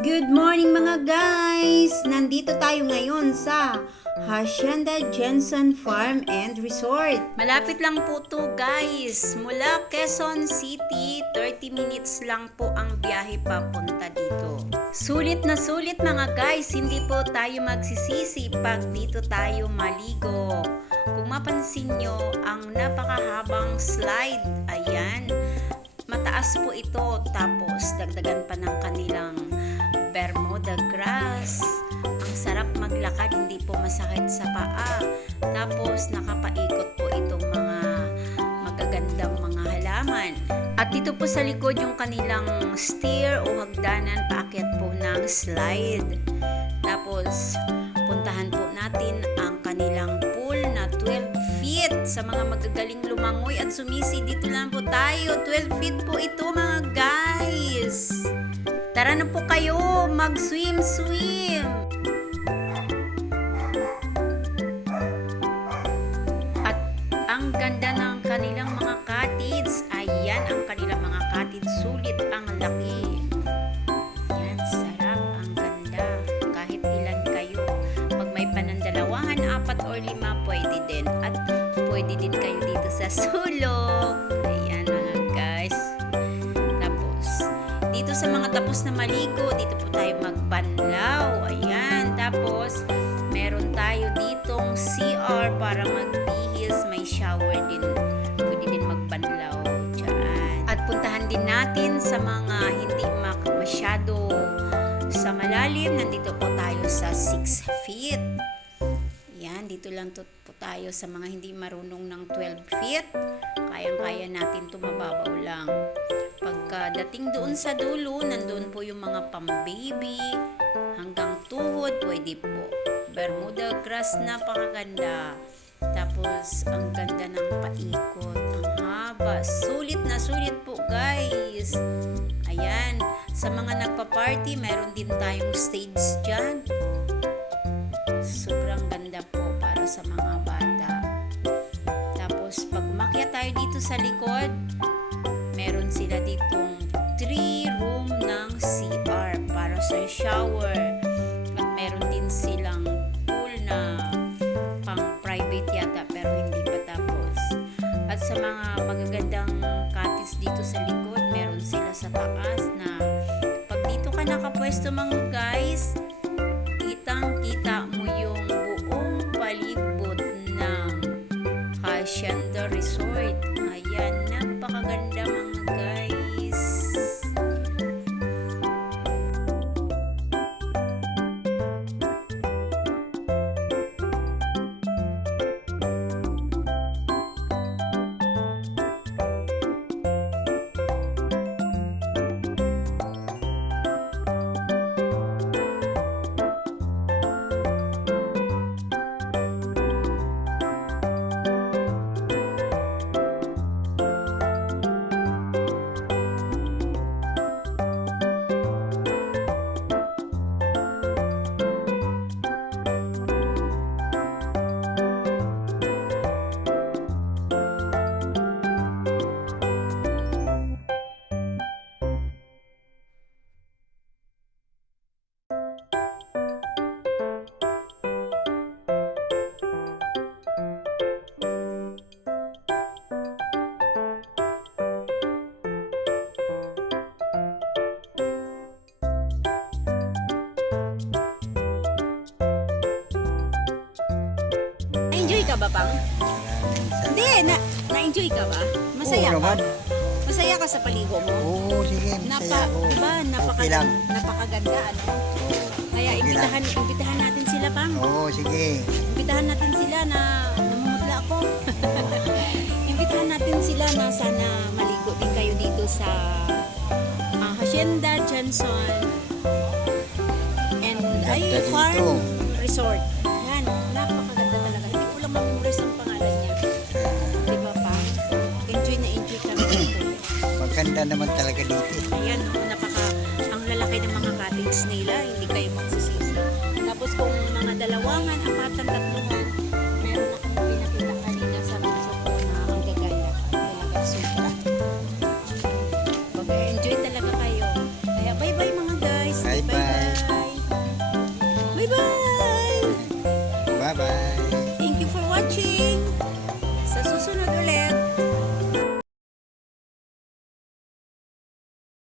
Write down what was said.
Good morning mga guys! Nandito tayo ngayon sa Hacienda Jensen Farm and Resort. Malapit lang po to guys. Mula Quezon City, 30 minutes lang po ang biyahe papunta dito. Sulit na sulit mga guys, hindi po tayo magsisisi pag dito tayo maligo. Kung mapansin nyo, ang napakahabang slide, ayan, mataas po ito, tapos dagdagan pa ng kanilang Bermuda grass. Ang sarap maglakad, hindi po masakit sa paa. Tapos nakapaikot po itong mga magagandang mga halaman. At dito po sa likod yung kanilang stair o hagdanan paakyat po ng slide. Tapos puntahan po natin ang kanilang pool na 12 feet. Sa mga magagaling lumangoy at sumisi, dito lang po tayo. 12 feet po ito mga guys. Tara na po kayo, mag-swim. At ang ganda ng kanilang mga cottage. Ayan ang kanilang mga cottage. Sulit ang laki. Yan, sarap. Ang ganda. Kahit ilan kayo. Pag may panandalawahan, 4 or 5, pwede din. At pwede din kayo dito sa sulok. Ayan mga guys. Dito sa mga tapos na maligo, dito po tayo magbanlaw. Ayan. Tapos, meron tayo ditong CR para magbihis. May shower din. Pwede din magbanlaw. Diyan. At puntahan din natin sa mga hindi masyado sa malalim. Nandito po tayo sa 6 feet. Ayan. Dito lang po tayo sa mga hindi marunong ng 12 feet. Kayang-kaya natin ito, mababaw lang. Pagkadating doon sa dulo, nandun po yung mga pang-baby, hanggang tuhod, pwede po. Bermuda grass, napakaganda. Tapos, ang ganda ng paikot, ang haba. Sulit na sulit po, guys. Ayan, sa mga nagpa-party, meron din tayong stage dyan. Sobrang ganda po para sa mga bata. Tapos, pag umakyat tayo dito sa likod, meron sila ditong 3 room ng CR para sa shower. At meron din silang pool na pang private yata pero hindi pa tapos. At sa mga magagandang cottage dito sa likod, meron sila sa taas na pag dito ka nakapwesto mga guys, kitang-kita mo yung buong palibot ng Hacienda Resort. Ayan, napakaganda mga guys. Na-enjoy ka ba, Pang? Hindi, na-enjoy ka ba? Masaya Oo, ka? naman. Masaya ka sa paligo mo? Oo, sige, masaya ako. Okay lang. Napakaganda, ano? Kaya imbitahan natin sila, Pang. Oo, sige. Imbitahan natin sila na namumutla ako. Imbitahan natin sila na sana maligo din kayo dito sa Hacienda Jensen and Ganda Farm dito. Resort. Yan, napakaganda talaga. Hindi ko lang ma-memorize ang pangalan niya. Diba pa? Enjoy na enjoy kami dito. Maganda naman talaga dito. Ayan, no, ang lalaki ng mga cottage nila, hindi kayo magsisisi. Tapos kung mga dalawangan, 4, 3, meron akong pinakita kanina sa video ko na ang gaganda. Talaga super. Enjoy talaga kayo. Kaya bye-bye mga guys. Bye-bye. Bye-bye! Bye-bye. Thank you for watching!